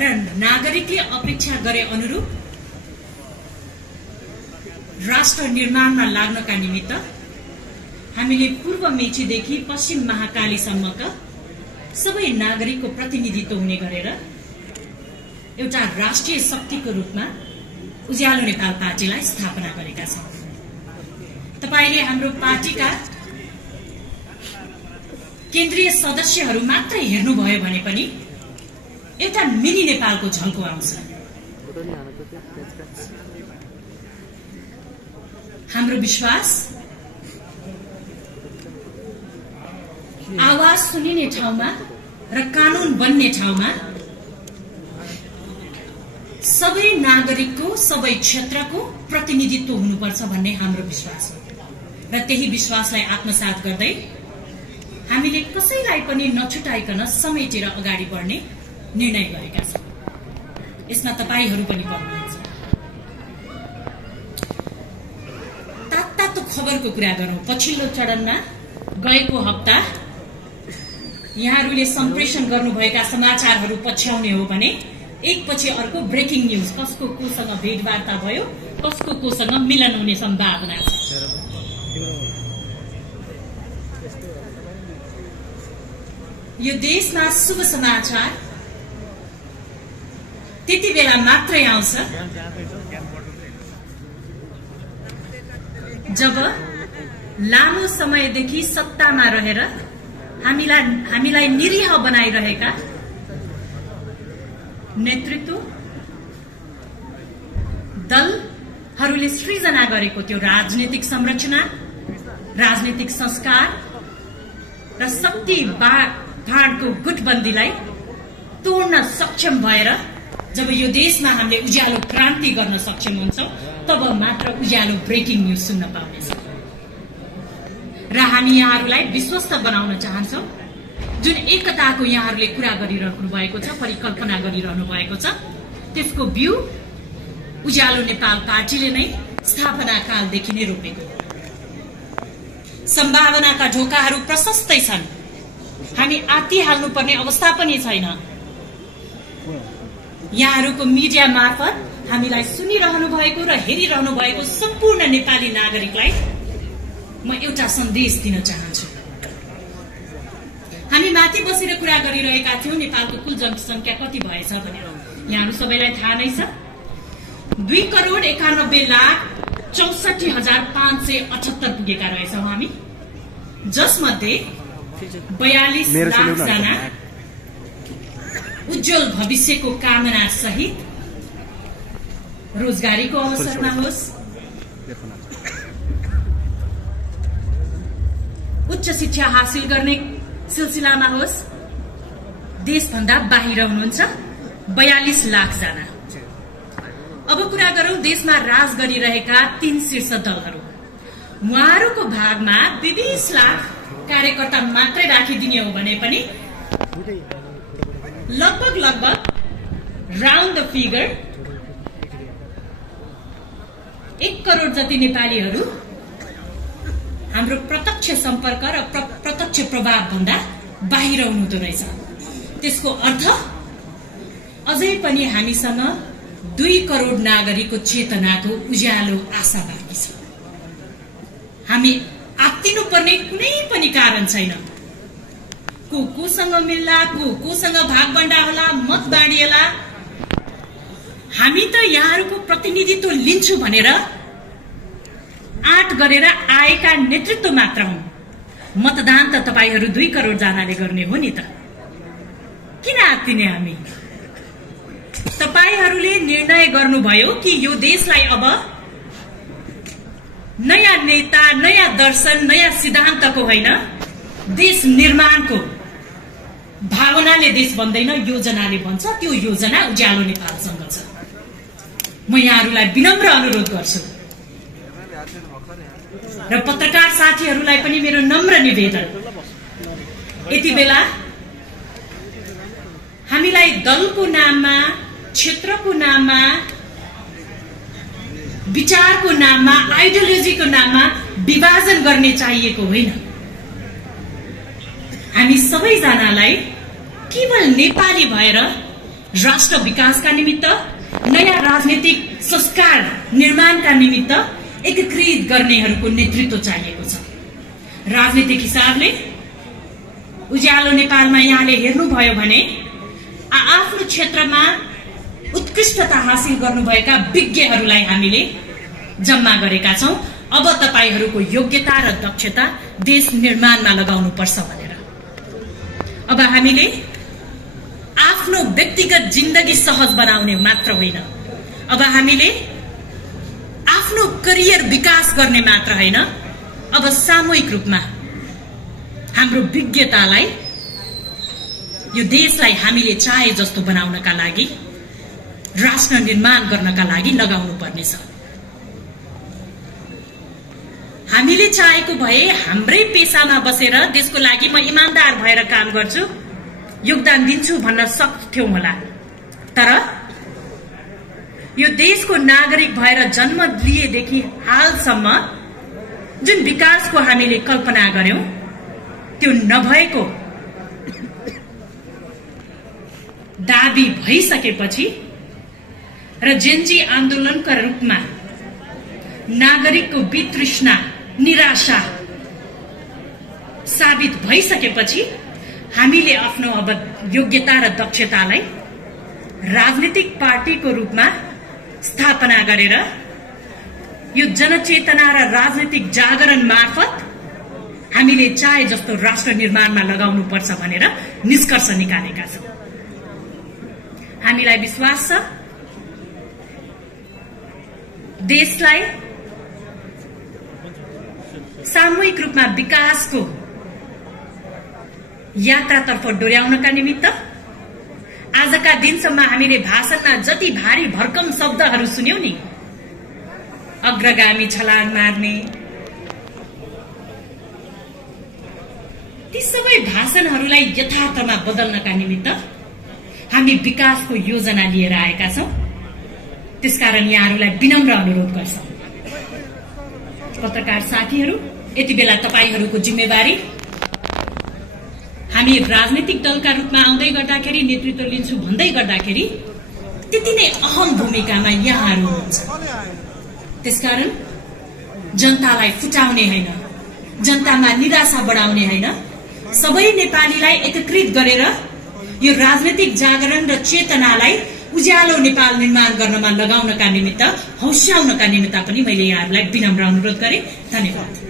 र नागरिकले अपेक्षा गरे अनुरूप राष्ट्र निर्माणमा लाग्नका निमित्त हामीले पूर्व मेचीदेखि पश्चिम महाकालीसम्मका सबै नागरिकको प्रतिनिधित्व हुने गरेर एउटा राष्ट्रिय शक्तिको रूपमा उज्यालो नेपाल पार्टीलाई स्थापना गरेका छौं। तपाईले हाम्रो पार्टीका केन्द्रीय सदस्यहरू मात्रै हेर्नुभयो भने पनि एउटा मिनी नेपालको झल्को आउँछ। हाम्रो विश्वास आवाज सुनिने ठाउँमा र कानून बन्ने ठाउँमा सबै नागरिकको सबै क्षेत्रको प्रतिनिधित्व हुनुपर्छ भन्ने हाम्रो विश्वास हो र त्यही विश्वासलाई आत्मसात गर्दै हामीले कसैलाई पनि नछुटाइकन समेटेर अगाडि बढ्ने निर्णय गरेका छौं। यसमा तपाईहरू पनि पर्नुहुन्छ। तातो खबरको कुरा गरौं। पछिल्लो चरणमा गएको हप्ता यहाँहरूले सम्प्रेषण गर्नुभएका समाचारहरू पछ्याउने हो भने एकपछि अर्को ब्रेकिङ न्यूज, कसको कोसँग भेटवार्ता भयो, कसको कोसँग मिलन हुने सम्भावना छ। यो देशमा शुभ समाचार त्यति बेला मात्रै आउँछ जब लामो समयदेखि सत्तामा रहेर हामीलाई निरीह बनाइरहेका नेतृत्व दलहरूले सृजना गरेको त्यो राजनीतिक संरचना, राजनीतिक संस्कार र शक्ति बाँडको गुटबन्दीलाई तोड्न सक्षम भएर जब यो देशमा हामीले उज्यालो क्रान्ति गर्न सक्षम हुन्छौं तब मात्र उज्यालो ब्रेकिङ न्यूज सुन्न पाउनेछौं। र हामी यहाँहरूलाई विश्वस्त बनाउन चाहन्छौं जुन एकताको यहाँहरूले कुरा गरिरहनु भएको छ, परिकल्पना गरिरहनु भएको छ, त्यसको बिउ उज्यालो नेपाल पार्टीले नै स्थापना कालदेखि नै रोपेको हो। सम्भावनाका ढोकाहरू प्रशस्तै छन्। हामी आत्तिहाल्नुपर्ने अवस्था पनि छैन। यहाँहरूको मिडिया मार्फत हामीलाई सुनिरहनु भएको र हेरिरहनु भएको सम्पूर्ण नेपाली नागरिकलाई म एउटा सन्देश दिन चाहन्छु। हामी माथि बसेर कुरा गरिरहेका थियौं नेपालको कुल जनसंख्या कति भएछ भनेर। यहाँहरू सबैलाई थाहा नै छ। 2,91,64,578 पुगेका रहेछौं हामी, जसमध्ये 42 लाख जना उज्जवल भविष्यको कामना सहित रोजगारीको अवसरमा होस्, उच्च शिक्षा हासिल गर्ने सिलसिलामा होस्, देशभन्दा बाहिर हुनुहुन्छ 42 लाख जना। अब कुरा गरौं देशमा राज गरिरहेका 3 शीर्ष दलहरू। उहाँहरूको भागमा 20 लाख कार्यकर्ता मात्रै राखिदिने हो भने पनि लगभग राउन्ड द फिगर 1 करोड जति नेपालीहरू हाम्रो प्रत्यक्ष सम्पर्क र प्रत्यक्ष प्रभाव भन्दा बाहिर हुनुहुँदो रहेछ। त्यसको अर्थ अझै पनि हामीसँग 2 करोड नागरिकको चेतनाको उज्यालो आशा बाँकी छ। हामी आत्तिनुपर्ने कुनै पनि कारण छैन। कोसँग मिल्ला, कोसँग भागबण्डा होला, मत बाँडिएला। हामी त यहाँहरूको प्रतिनिधित्व लिन्छु भनेर आँट गरेर आएका नेतृत्व मात्र हुन्। मतदान त तपाईहरू 2 करोड जनाले गर्ने हो नि त। किन आत्तिने हामी? तपाईहरूले निर्णय गर्नुभयो कि यो देशलाई अब नयाँ नेता, नयाँ दर्शन, नयाँ सिद्धान्तको होइन, देश निर्माणको भावनाले देश बन्दैन, योजनाले बन्छ। त्यो योजना उज्यालो नेपालसँग छ। म यहाँहरूलाई विनम्र अनुरोध गर्छु र पत्रकार साथीहरूलाई पनि मेरो नम्र निवेदन, यति बेला हामीलाई दलको नाममा, क्षेत्रको नाममा, विचारको नाममा, आइडियोलोजीको नाममा विभाजन गर्ने चाहिएको होइन। हामी सबैजनालाई केवल नेपाली भएर राष्ट्र विकासका निमित्त, नयाँ राजनीतिक संस्कार निर्माणका निमित्त एकीकृत गर्नेहरूको नेतृत्व चाहिएको छ। राजनीतिक हिसाबले उज्यालो नेपालमा यहाँले हेर्नुभयो भने आफ्नो क्षेत्रमा उत्कृष्टता हासिल गर्नुभएका विज्ञहरूलाई हामीले जम्मा गरेका छौं। अब तपाईहरूको योग्यता र दक्षता देश निर्माणमा लगाउनु पर्छ भनेर। अब हामीले आफ्नो व्यक्तिगत जिन्दगी सहज बनाउने मात्र होइन, अब हामीले आफ्नो करियर विकास गर्ने मात्र होइन, अब सामूहिक रूपमा हाम्रो विज्ञतालाई यो देशलाई हामीले चाहे जस्तो बनाउनका लागि, राष्ट्र निर्माण गर्नका लागि लगाउनु पर्नेछ। हामीले चाहेको भए हाम्रै पेशामा बसेर देशको लागि म इमानदार भएर काम गर्छु, योगदान दिन्छु भन्न सक्थ्यौं होला। तर यो देशको नागरिक भएर जन्म लिएदेखि हालसम्म जुन विकासको हामीले कल्पना गर्यौं त्यो नभएको दाबी भइसकेपछि र जेनजी आन्दोलनका रूपमा नागरिकको वितृष्णा, निराशा साबित भइसकेपछि हामीले आफ्नो अब योग्यता र दक्षतालाई राजनीतिक पार्टीको रूपमा स्थापना गरेर यो जनचेतना र राजनीतिक जागरण मार्फत हामीले चाहे जस्तो राष्ट्र निर्माणमा लगाउनु पर्छ भनेर निष्कर्ष निकालेका छौं। हामीलाई विश्वास छ देशलाई सामूहिक रूपमा विकासको यात्रातर्फ डोर्याउनका निमित्त आजका दिनसम्म हामीले भाषणमा जति भारी भरकम शब्दहरू सुन्यौं नि, अग्रगामी छलाङ मार्ने, ती सबै भाषणहरूलाई यथार्थमा बदल्नका निमित्त हामी विकासको योजना लिएर आएका छौं। त्यसकारण यहाँहरूलाई विनम्र अनुरोध गर्छौं, पत्रकार साथीहरू, यति बेला तपाईहरूको जिम्मेवारी हामी राजनीतिक दलका रूपमा आउँदै गर्दाखेरि, नेतृत्व लिन्छु भन्दै गर्दाखेरि त्यति नै अहम भूमिकामा यहाँहरू हुनुहुन्छ। त्यसकारण जनतालाई फुटाउने होइन, जनतामा निराशा बढाउने होइन, सबै नेपालीलाई एकीकृत गरेर यो राजनीतिक जागरण र चेतनालाई उज्यालो नेपाल निर्माण गर्नमा लगाउनका निमित्त, हौस्याउनका निमित्त पनि मैले यहाँहरूलाई विनम्र अनुरोध गरे। धन्यवाद।